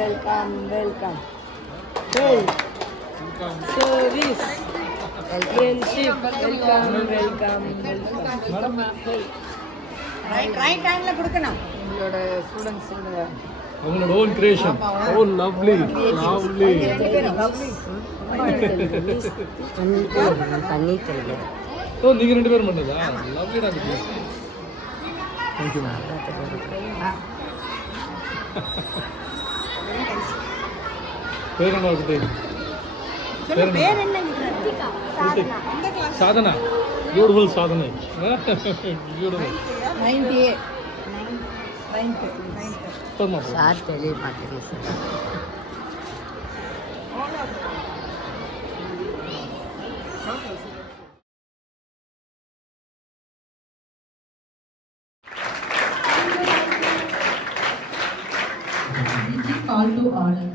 welcome. Hey, service, friendship, welcome. Right time la kudukana. உங்களோட students சொல்லுங்க. அவங்களோட own creation. Oh, lovely. தண்ணி தெரியல. ஓ நீங்க ரெண்டு பேரும் பண்ணதா? லவ்லி டா இது. Thank you ma'am. பேர் என்ன உங்க பேர்? பேர் என்ன? கிருத்திகா. சாதனா. Beautiful சாதனை. Beautiful. 98. 9. சார் தெரிய மாட்டேங்குது sir. Call to order.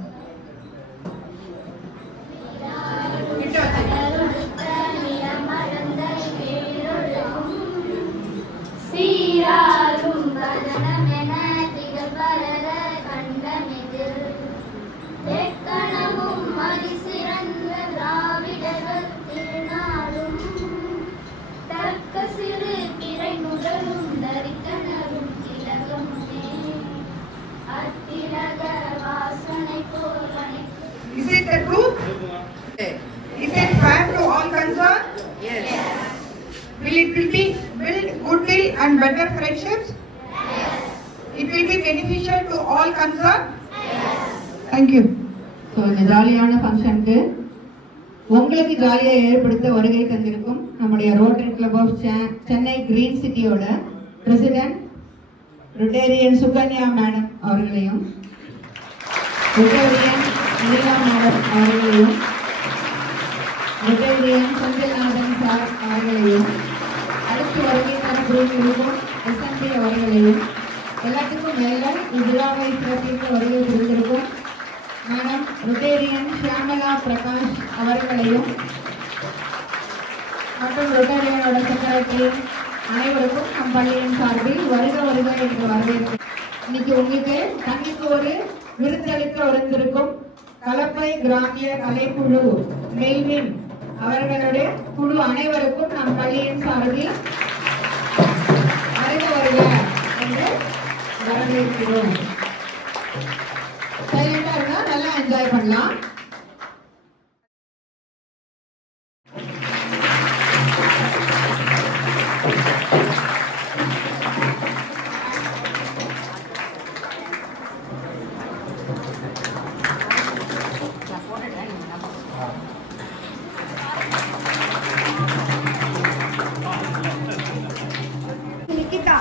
Is it the truth? Yes. Is it fair to all concerned? Yes. Will it build goodwill and better friendships? Yes. It will be beneficial to all concerned? Yes. Thank you. So, இந்த ஜாலியான ஃபங்க்ஷனுக்கு உங்களுக்கு ஜாலியா ஏற்படுத்த வருகை தந்திருக்கும் நம்முடைய Rotary Club of Chennai Green சிட்டியோட பிரசிடென்ட் ரொட்டேரியன் சுகன்யா மேடம் அவர்களையும் ரொட்டேரியன் நீலா மேடம் அவர்களையும் ரொட்டேரியன் செந்தில்நாதன் சார் அவர்களையும் அடுத்து வருகை தரப்படும் எஸ்எம்பி அவர்களையும் எல்லாத்துக்கும் மேல விழாவை சிறப்பிக்க வருகை புரிந்திருக்கும் மேடம் ரொட்டேரியன் ஷியாமலா பிரகாஷ் அவர்களையும் மற்றும் ரொட்டேரியனோட செக்ரட்டரி அனைவருக்கும் நம் பள்ளியின் சார்பில் வருக என்று வரவேற்கிறேன். இன்னைக்கு உங்களுக்கு தண்ணிக்கு ஒரு விருந்தளிக்க வந்திருக்கும் கலப்பை கிராமிய கலைக்குழு மெல்வின் அவர்களுடைய குழு அனைவருக்கும் நம் பள்ளியின் சார்பில் வருக என்று வரவேற்கிறோம். சைலண்டா இருந்தா நல்லா என்ஜாய் பண்ணலாம். Nikita.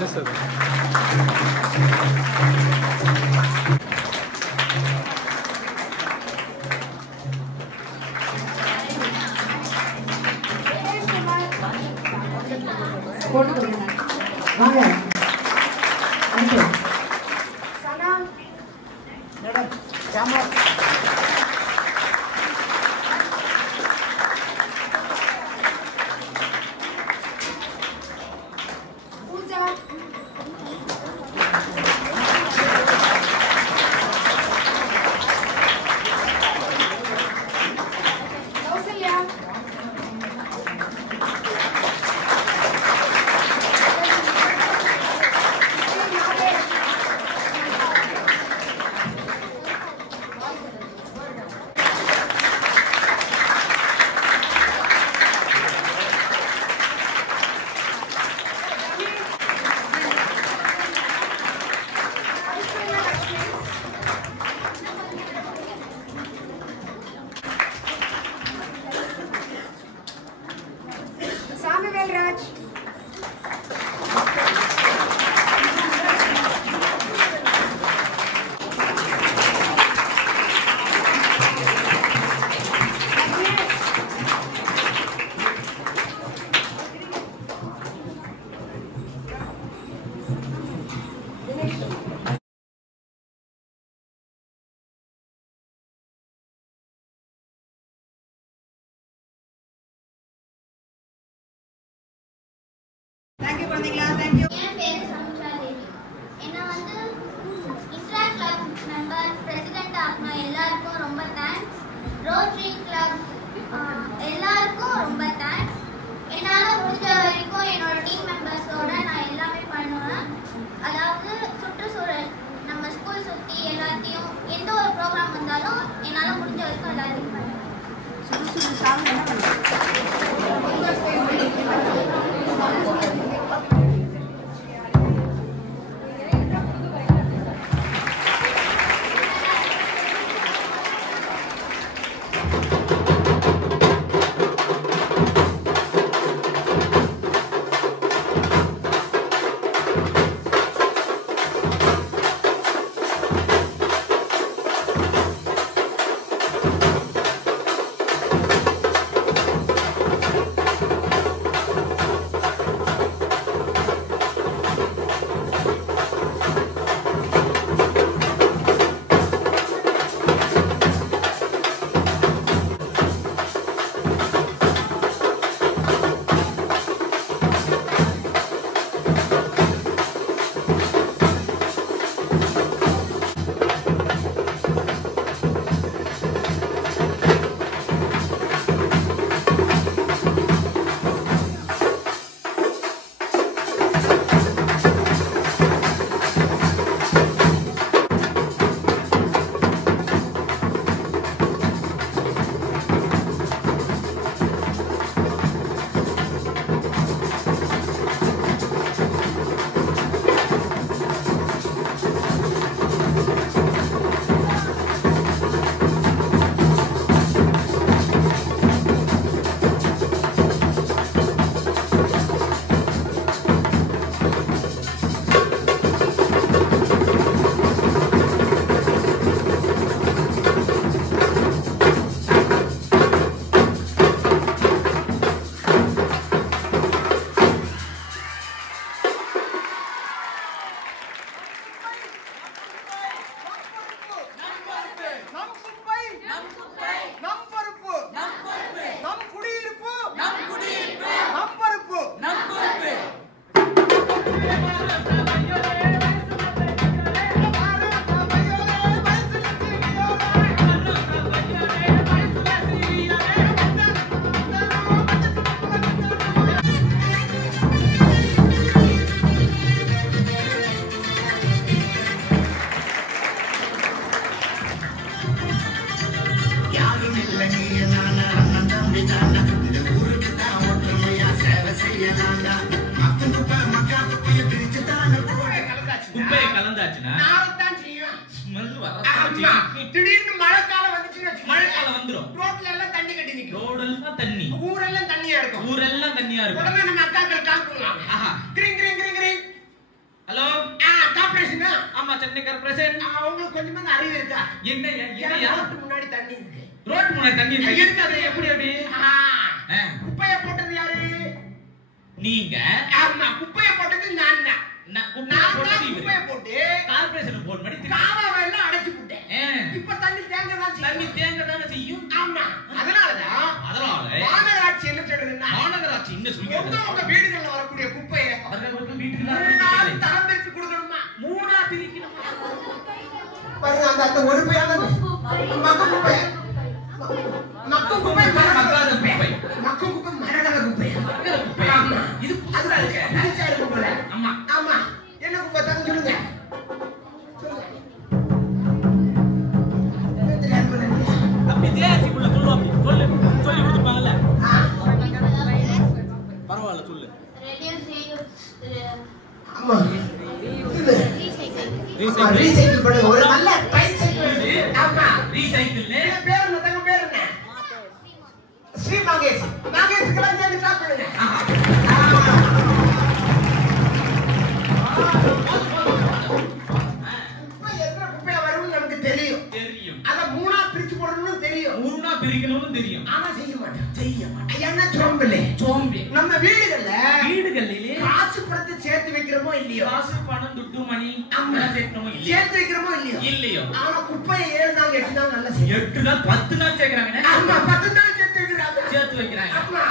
Yes sir. வாங்க. சனா மேடம் கேமரா குழந்தைங்களா தேங்க்யூ. என் பேரு சமுஷா தேவி. என்ன வந்து இஸ்ரா கிளப் மெம்பர் பிரசிடென்ட் ஆகின எல்லாருக்கும் ரொம்ப தேங்க்ஸ். ரோட்டரி கிளப் எல்லாருக்கும் ரொம்ப தேங்க்ஸ். என்னால் முடிஞ்ச வரைக்கும் என்னோட டீம் மெம்பர்ஸோட நான் எல்லாமே பண்ணுவேன். அதாவது சுற்றுச்சூழல் நம்ம ஸ்கூல் சுற்றி எல்லாத்தையும் எந்த ஒரு ப்ரோக்ராம் வந்தாலும் என்னால் முடிஞ்ச வரைக்கும் எல்லாத்தையும் பண்ணுவேன். சுற்றுச்சூழல் சார்ந்து என்ன பண்ணுவேன்? திடீர்னு மழைக்காலம் வந்துச்சுன்னு மழைக்காலம் வந்துரும். ரோட்ல எல்லாம் தண்ணி கட்டி நிக்கும். ரோடெல்லாம் தண்ணி. ஊரெல்லாம் தண்ணியா இருக்கும். ஊரெல்லாம் தண்ணியா இருக்கும். உடனே நம்ம அக்காக்கள் கால் பண்ணலாம். கிரிங் கிரிங் கிரிங் கிரிங். ஹலோ கார்ப்பரேஷனா? ஆமா சென்னை கார்ப்பரேஷன். உங்களுக்கு கொஞ்சமா அறிவு இருக்கா? என்ன ரோட்டு முன்னாடி தண்ணி இருக்கு. ரோட்டு முன்னாடி தண்ணி இருக்கு. இருக்காது எப்படி அப்படி? குப்பையை போட்டது யாரு? நீங்க. ஆமா குப்பையை போட்டது நான் தான். குப்பையை போட்டு கார்ப்பரேஷன் போன் பண்ணி காவாவை எல்லாம் அடைச்சு விட்டேன். இப்ப தண்ணி தேங்கதான் செய்யும். ஆமா அதனாலதான் மாநகராட்சி என்ன சொல்றதுன்னா மாநகராட்சி என்ன சொல்லுங்க உங்க வீடுகள்ல வரக்கூடிய குப்பையை அவர்களுக்கு வீட்டுக்கு தரம் பிரிச்சு கொடுக்கணுமா? மூணா பிரிக்கணுமா? பாருங்க அந்த ஒரு பையான மக்கும் குப்பை மக்கும் குப்பை மக்காத குப்பை மக்கும் குப்பை மரகத குப்பை ஆமா இது புதுசா இருக்கு. புதுசா இருக்கு போல. ஆமா ஆமா என்ன குப்பை தான் சொல்லுங்க. பரவாயில்ல சொல்லு. ஆமா ரீசைக்கிள் பண்ணுங்க. ஒரு நல்ல பைசைக்கிள். ஆமா ரீசைக்கிள் பேர் என்ன? தங்க பேர் என்ன? ஸ்ரீ மகேஷ். மகேஷ்க்குலாம் சேர்ந்து கிளாப் பண்ணுங்க. குப்பை எத்தனை குப்பையா வரும்னு நமக்கு தெரியும். அத மூணா பிரிச்சு போடணும்னு தெரியும். மூணா பிரிக்கணும்னு தெரியும். ஆனா செய்ய மாட்டேன். என்ன சோம்பலே சோம்பி. நம்ம வீடுகளிலே காசு பணத்தை சேர்த்து வைக்கிறோமோ இல்லையோ? காசு பணம் துட்டு மணி அம்மா சேர்த்து வைக்கிறோமோ இல்லையோ? ஆனா குப்பையை 7 நாள் 8 நாள் நல்லா 8 நாள் 10 நாள் சேர்க்கறாங்க. ஆமா 10 நாள் சேர்த்து வைக்கிறாங்க. ஆமா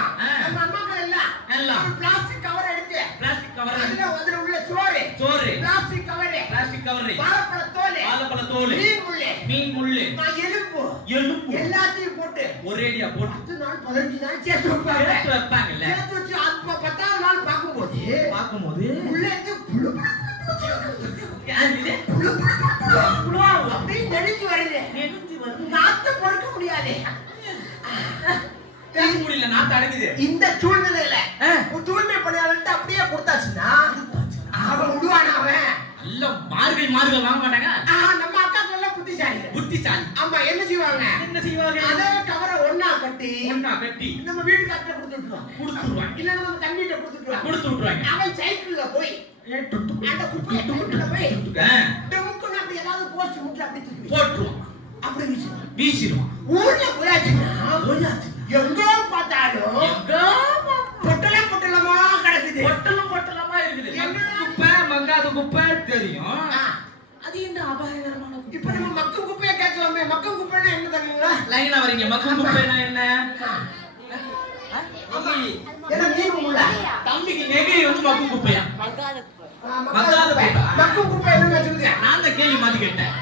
நம்ம அம்மாக்கள் எல்லாம் பிளாஸ்டிக் கவர் எடுத்து பிளாஸ்டிக் கவர் தோல், மீன் முள்ளு, எலும்பு எல்லாத்தையும் போட்டு ஒரேடியா போட்டு 10 நாள் 15 நாள் சேர்த்து வைப்பாங்கல்ல. சேர்த்து வச்சு 10ஆவது நாள் பார்க்கும்போது உள்ளே அப்படியே நெடுஞ்சு வருது. நாத்து பொறுக்க முடியாது. முடியல, நாத்து அடங்குது. இந்த சூழ்நிலையில தூய்மை பணியாளர்கிட்ட அப்படியே கொடுத்தாச்சுன்னா அவன் விடுவானா? அவன் நல்ல மார்கழி வாங்க மாட்டாங்க. நம்ம அக்காக்கள் எல்லாம் புத்திசாலி. ஆமா, என்ன செய்வாங்க? அதே கவரை ஒண்ணா கட்டி நம்ம வீட்டுக்கு கொடுத்துருவாங்க. இல்ல நம்ம தண்ணிட்ட கொடுத்துருவாங்க. அவன் சைக்கிள்ல போய் அந்த குப்பையை போய் டெமுக்குன்னு அப்படி ஏதாவது போஸ்ட் முட்ல அப்படி போட்டுருவான். அப்படி வீசிடுவான். ஊர்ல போயாச்சுன்னா எங்கோ பார்த்தாலும் பொட்டலமா கிடக்குது. பொட்டலமா இருக்குது. குப்பை, மங்காத குப்பை தெரியும். அது என்ன அபாயகரமான குப்பை? இப்ப நம்ம மக்கும் குப்பையை கேட்கலாமே. மக்கும் குப்பைன்னா என்ன தெரியுங்களா? லைனா வரீங்க. மக்கும் குப்பைன்னா என்ன? தம்பிக்கு நெகிழி வந்து மக்கும் குப்பையா? மக்காத குப்பை. மக்கும் குப்பை என்ன சொல்லுங்க? நான் அந்த கேள்வி மாத்தி கேட்டேன்.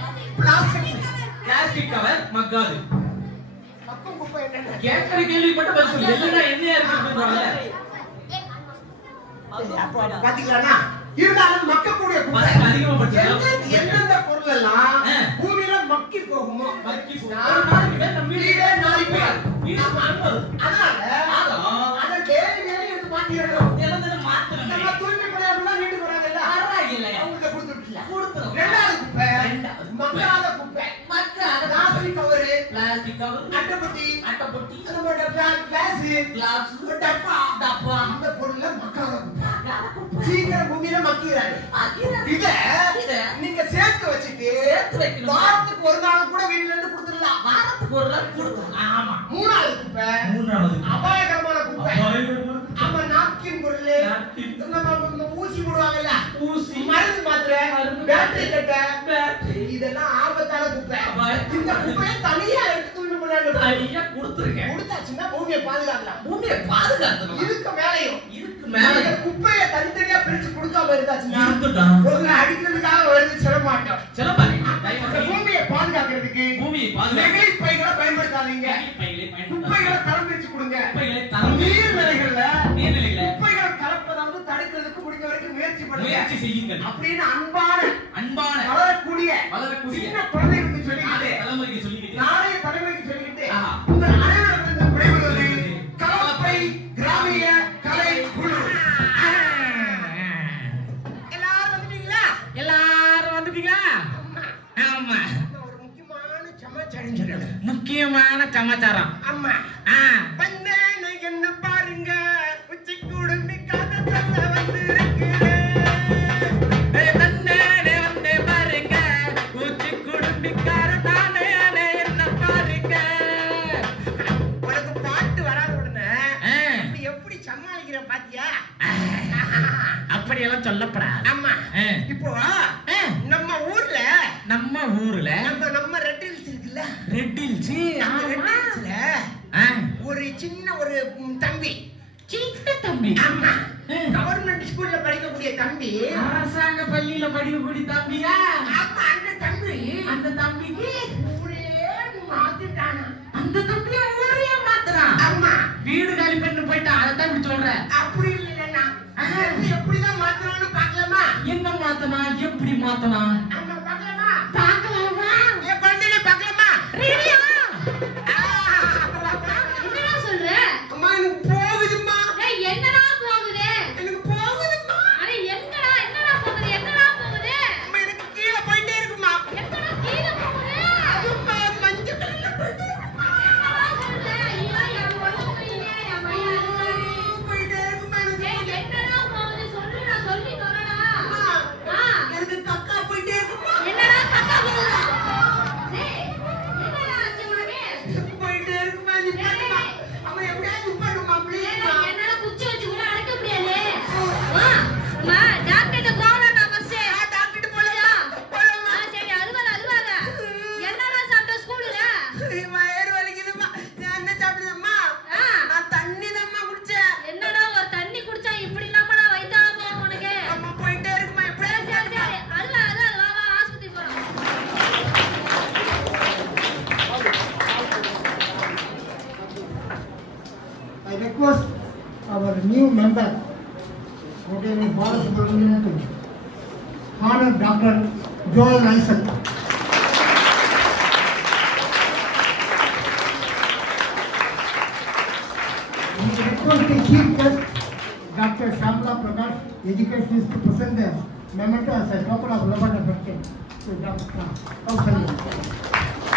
பிளாஸ்டிக் கவர் மக்காது. மக்கும் குப்பை என்ன? கேட்கிற கேள்வி மட்டும் பதில் சொல்லு. எல்லாம் என்னையா இருக்குன்னு பாத்தீங்களா? இருந்தாலும் மக்கக்கூடிய குப்பை எந்தெந்த பொருள் எல்லாம் பூமியில மக்கி போகுமோ வீடே நாளை போயாது. அதனால அதை டெய்லி எடுத்து மாத்திடணும். நம்ம தூய்மை பணியாளர்கள் வீட்டுக்கு வராங்கல்ல, அவங்கள்ட்ட கொடுத்துருக்கல. ரெண்டாவது குப்பை மக்காத குப்பை. பிளாஸ்டிக் கவரு, அட்டைப்பொட்டி, நம்மளோட கிளாஸ், டப்பா, இந்த பொருள்ல மக்காத குப்பை. சீக்கிரம் பூமியில மக்கிறாரு. இத நீங்க சேர்த்து வச்சுட்டு வாரத்துக்கு ஒரு நாள் கூட வீட்டுல இருந்து கொடுத்துடலாம். வாரத்துக்கு ஒரு நாள் கொடுத்துடலாம். ஆமா. மூணாவது குப்பை அபாயகரமான குப்பை. ஆமா, நாப்கின் பொருள், நம்ம ஊசி போடுவாங்கல்ல, ஊசி, மருந்து மாத்திரை, பேட்டரி கட்டை, இதெல்லாம் ஆபத்தான குப்பை. இந்த குப்பையை தனியா எடுத்து தூய்மை பண்ணாங்க கொடுத்தாச்சுன்னா பூமியை பாதுகாக்கலாம். இதுக்கு மேலையும் குப்பையை தனித்தனியா பிரிச்சு கொடுக்காம இருந்தாச்சுன்னா உங்களை அடிக்கிறதுக்காக வருது சிரமமாட்டோம். பூமியை பாதுகாக்கிறதுக்கு நெகிழி பைகளை பயன்படுத்தாதீங்க. குப்பைகளை தரம் பிரிச்சு கொடுங்க. நீர்நிலைகள்ல குப்பைகளை கலப்பதாவது தடுக்கிறதுக்கு முடிஞ்ச வரைக்கும் முயற்சி செய்யுங்க அப்படின்னு அன்பான வளரக்கூடிய சின்ன குழந்தைகளுக்கு சொல்லிக்கிட்டு நாளைய தலைமுறைக்கு சொல்லிக்கிட்டு உங்கள் அனைவருக்கும் விடைபெறுவது கலப்பை கிராமிய கலை குழு. எல்லாரும் வந்துட்டீங்களா? ஆமா. ஒரு முக்கியமான சமாச்சாரம். ஆமா. வந்தேன் என்ன பாருங்க, உச்சி குடும்பி கதை சொல்ல வந்திருக்கிறேன். வந்தே பாருங்க, உச்சி குடும்பிக்கார தானே என்ன பாருங்க. உனக்கு பாட்டு வராத உடனே எப்படி சமாளிக்கிறேன் பாத்தியா? அப்படியெல்லாம் சொல்லப்படாது. ஆமா. இப்போ நம்ம ஊர்ல நம்ம ரெட் ஹில்ஸ் இருக்குல்ல, ரெட் ஹில்ஸ், ஒரு சின்ன ஒரு தம்பி. ஆமா. கவர்மெண்ட் ஸ்கூல்ல படிக்கக்கூடிய தம்பி, அரசாங்க பள்ளியில படிக்கக்கூடிய தம்பியா? ஆமா. அந்த தம்பிக்கு ஊரே மாத்திட்டானா? அந்த தம்பி ஊரே மாத்துறான்? ஆமா. வீடு காலி பண்ணி போயிட்டான். அதான் சொல்றேன். அப்படி இல்லைன்னா எப்படிதான் மாத்தணும்னு பாக்கலாமா? என்ன மாத்தனா? எப்படி மாத்தனா? நம்ம பாக்கலாமா? பாக்கலாமா? என் பண்டிகை பாக்கலாமா? ரெடியா? என்னடா சொல்ற? அம்மா எனக்கு போகுதும்மா. என்னடா போகுது? எனக்கு போகுதும்மா. அட என்னடா போகுது? அம்மா எனக்கு கீழே போயிட்டே இருக்குமா. எங்கடா கீழ போகுது? அதும்மா மஞ்சள் கலர்ல போயிட்டே இருக்குமா. ஐயோ, என் உடம்பு இல்லையா, என் மையா இருக்காரு. போயிட்டே இருக்குமா எனக்கு. என்னடா போகுது? சொல்லு, நான் சொல்லி தரேனா? எனக்கு கக்கா போயிட்டே இருக்குமா. என்னடா கக்கா போகுது? டேய், என்னடா ஆச்சு? Rotary Balasubramanian to honor Dr. Joel Nyson. We request the Chief Guest, Dr. Shamla Prakash, educationist, to present the memento as a token of love and affection to Dr. Kausalya.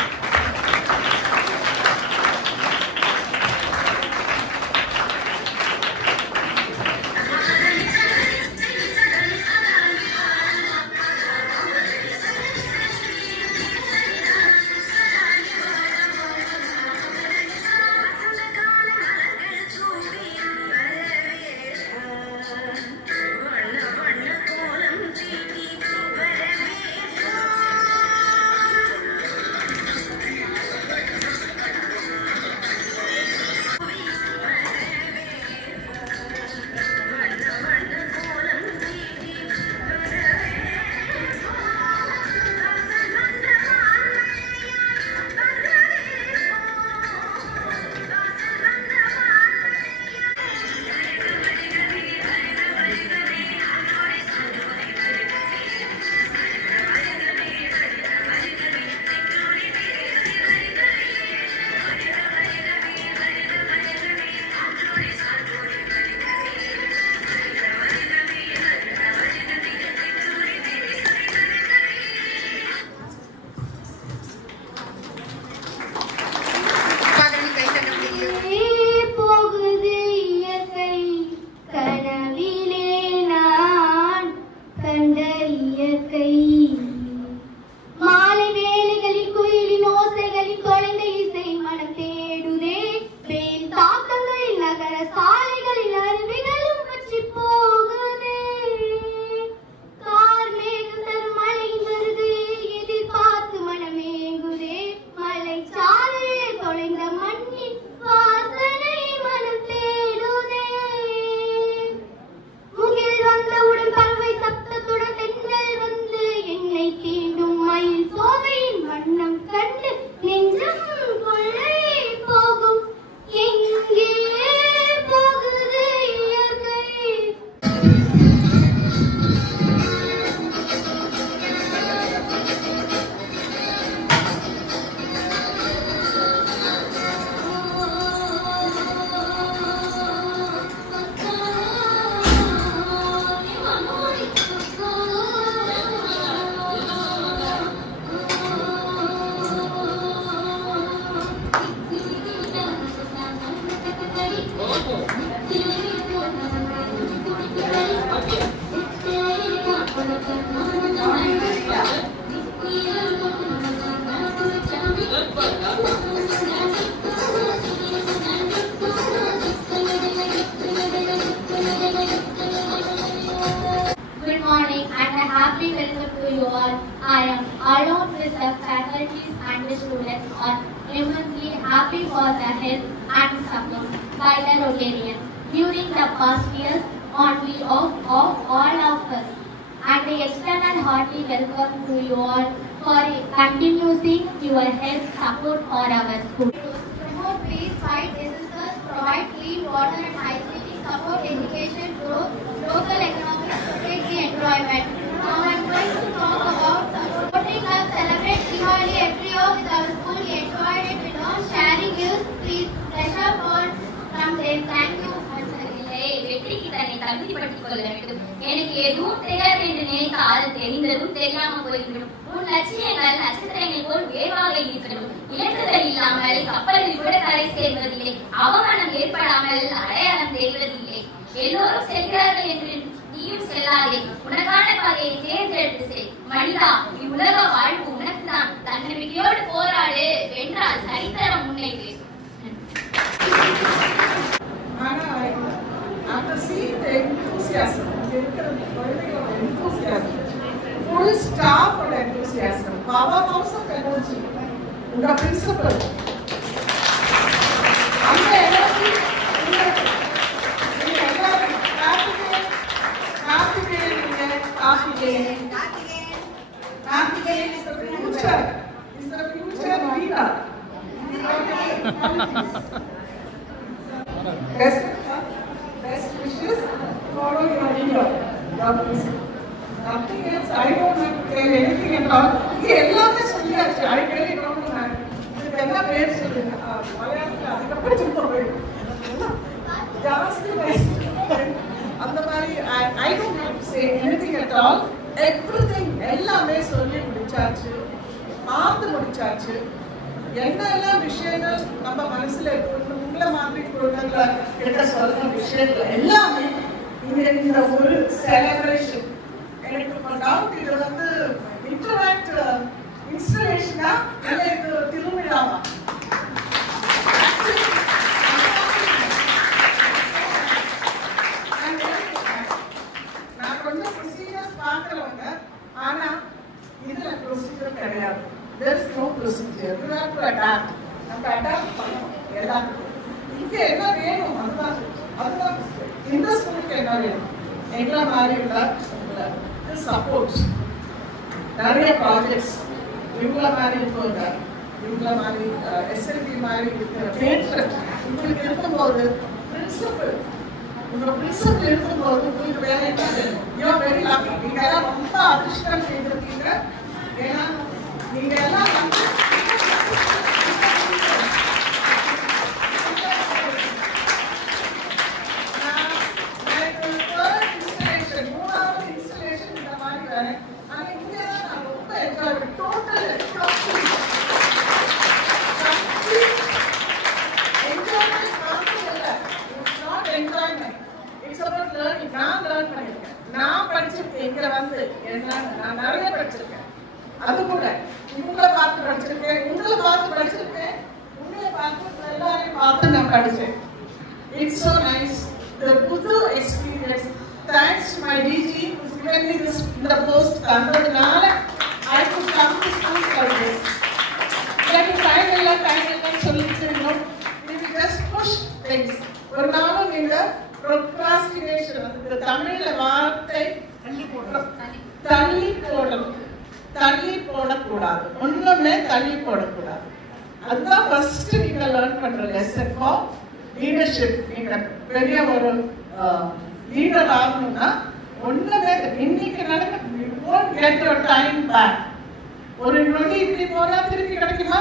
Good morning and a happy welcome to you all. I am along with the faculties and the students are immensely happy for the help and support by the Rotarians during the past years on behalf of all of us. And the external hearty welcome to you all for continuing your help support for our school. Promote peace, fight disasters, provide clean water and hygienic support, education, growth, local economics, protect the environment. Now I am going to talk about supporting us celebrate Diwali every year with our school. We enjoyed it with all sharing gifts. Please pleasure for from them. Thank you. வெற்றிக்கு தன்னை தகுதிப்படுத்திக் கொள்ள வேண்டும். எனக்கு எதுவும் தெரியாது என்று நினைத்தால் தெரிந்ததும் தெரியாமல் போய்விடும். உன் லட்சியங்கள் நட்சத்திரங்கள் போல் உயர்வாக இருக்கணும். இலக்குகள் இல்லாமல் கப்பலில் கூட கரை சேர்வதில்லை. அவமானம் ஏற்படாமல் அடையாளம் தெரிவதில்லை. எல்லோரும் செல்கிறார்கள் என்று நீயும் செல்லாதே. உனக்கான பாதையை தேர்ந்தெடுத்து செய். மனிதா, இவ்வுலக வாழ்வு உனக்குதான். தன்னம்பிக்கையோடு போராடு. வென்றால் சரித்திரம் முன்னே பேசும். After seeing the enthusiasm, full staff of enthusiasm, powerhouse of energy, the principal, and the energy, Karthikeyan is the future leader. Best wishes, follow your leader. Nothing else. I don't have to tell anything at all. எல்லாமே சொல்லியாச்சு. I really don't know. இதுக்கு என்ன பேர் சொல்லுங்க? மலையாளத்தில் அதுக்கப்புறம் போயிடும். ஜாஸ்தி அந்த மாதிரி I don't have to say anything at all. Everything எல்லாமே சொல்லி முடிச்சாச்சு, பார்த்து முடிச்சாச்சு. என்னெல்லாம் விஷயங்கள் நம்ம மனசுல உங்களை மாதிரி குழந்தைகளை கிட்ட சொல்ற விஷயங்கள் எல்லாமே இந்த ஒரு செலிப்ரேஷன். எனக்கு டவுட், இது வந்து இன்டராக்ட் இன்ஸ்டலேஷனா இல்ல இது திருவிழாவா? நான் கொஞ்சம் ப்ரொசீஜர்ஸ் பார்க்கறவங்க, ஆனா இதுல ப்ரொசீஜர் கிடையாது. There is no procedure. You have to adapt. நம்ம adapt பண்ணணும் எல்லாத்துக்கும். இங்க என்ன வேணும் அதுதான் இந்த ஸ்கூலுக்கு என்ன வேணும்? எங்களை மாதிரி உள்ள சப்போர்ட், நிறைய ப்ராஜெக்ட்ஸ், இவங்கள மாதிரி இருப்பாங்க, இவங்கள மாதிரி SLB மாதிரி இருக்கிற பேட்ரன் உங்களுக்கு இருக்கும்போது, பிரின்சிபல் உங்க பிரின்சிபல் இருக்கும்போது உங்களுக்கு வேற என்ன வேணும்? You are very lucky. நீங்க எல்லாம் ரொம்ப அதிர்ஷ்டம் செய்திருக்கீங்க. ஏன்னா நீங்க எல்லாம் வந்து மூணாவது இன்ஸ்டலேஷன் இந்த மாதிரி வரேன். ஆனா இங்கதான் நான் ரொம்ப என்ஜாய் பண்ணேன். Total enjoyment. It's about learning. நான் லேர்ன் பண்ணிருக்கேன். நான் படிச்சிருக்கேன். இங்க வந்து நான் நிறைய படிச்சிருக்கேன். அது கூட உங்களை பார்த்து படிச்சிருக்கேன், உங்களை பார்த்து படிச்சிருக்கேன், உங்களை பார்த்து எல்லாரையும் பார்த்து நான் படிச்சேன். It's so nice. The Buddha experience. Thanks to my DG who's given me this in the post. Andradinala I could come to school like this. Like time சொல்லிட்டு இருந்தோம். We will just push things. ஒரு நாளும் நீங்க procrastination, அதுக்கு தமிழ்ல வார்த்தை தள்ளி போடக்கூடாது. ஒண்ணுமே தள்ளி போடக்கூடாது. அதுதான் ஃபர்ஸ்ட் நீங்க லேர்ன் பண்ற லெசன் ஃபார் லீடர்ஷிப். நீங்க பெரிய ஒரு லீடர் ஆகணும்னா ஒண்ணுமே இன்னைக்கு நடக்க you won't get your time back. ஒரு நொடி இப்படி போனா திருப்பி கிடைக்குமா?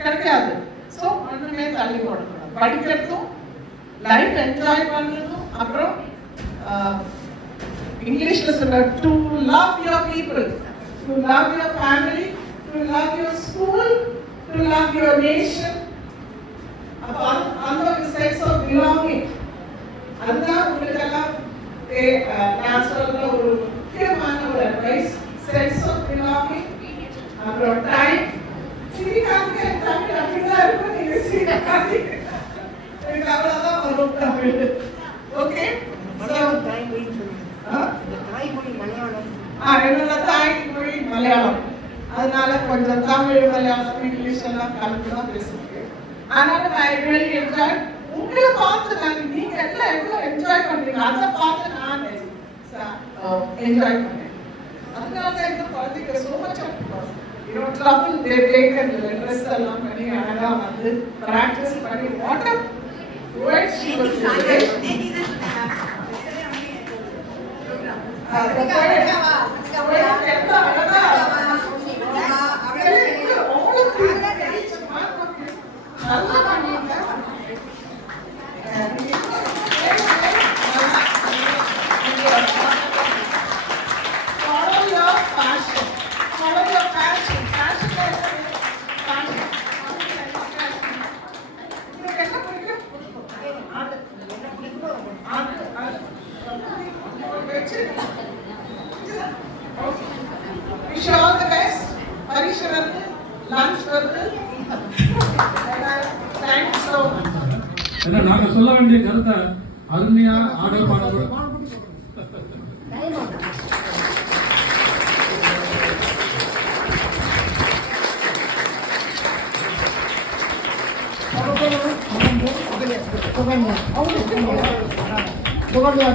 கிடைக்காது. ஸோ ஒண்ணுமே தள்ளி போடக்கூடாது. படிக்கிறதும் லைஃப் என்ஜாய் பண்றதும், அப்புறம் இங்கிலீஷ்ல சொல்ற to love your people, to love your family, to love your school, to love your nation. அப்போ அந்த ஒரு சென்ஸ் ஆஃப் பிலாங்கிங், அதுதான் உங்களுக்கு எல்லாம் நான் சொல்ற ஒரு முக்கியமான ஒரு அட்வைஸ். சென்ஸ் ஆஃப் பிலாங்கிங், அப்புறம் டைம். சிரிக்காதீங்க, தமிழ் அப்படிதான் இருக்கும். நீங்க சிரிக்காதீங்க, எனக்கு அவ்வளவுதான் வரும் தமிழ். ஓகே, தாய்மொழி மலையாளம். என்னோட தாய்மொழி மலையாளம். அதனால கொஞ்சம் தமிழ், மலையாளம், இங்கிலீஷ் எல்லாம் கலந்துதான் பேசுறேன். அதனால I really enjoy. உங்களை பார்த்து நீங்க எல்லாம் எவ்வளவு என்ஜாய் பண்றீங்க, அதை பார்த்து நான் என்ஜாய் பண்ணேன். அதனாலதான் இந்த குழந்தைங்க so much of trouble they take and dress எல்லாம் பண்ணி அழகா வந்து practice பண்ணி what a word she was saying. Follow your passion. Follow your passion. Passion is passion. உங்களுக்கு என்ன பிடிக்கும்? Wish you all the best. பரீட்சை வருது, லஞ்ச் வருது. Thanks so much. ஏன்னா நாங்க சொல்ல வேண்டிய கருத்தை அருமையா ஆர்டர் பண்ண Pokoknya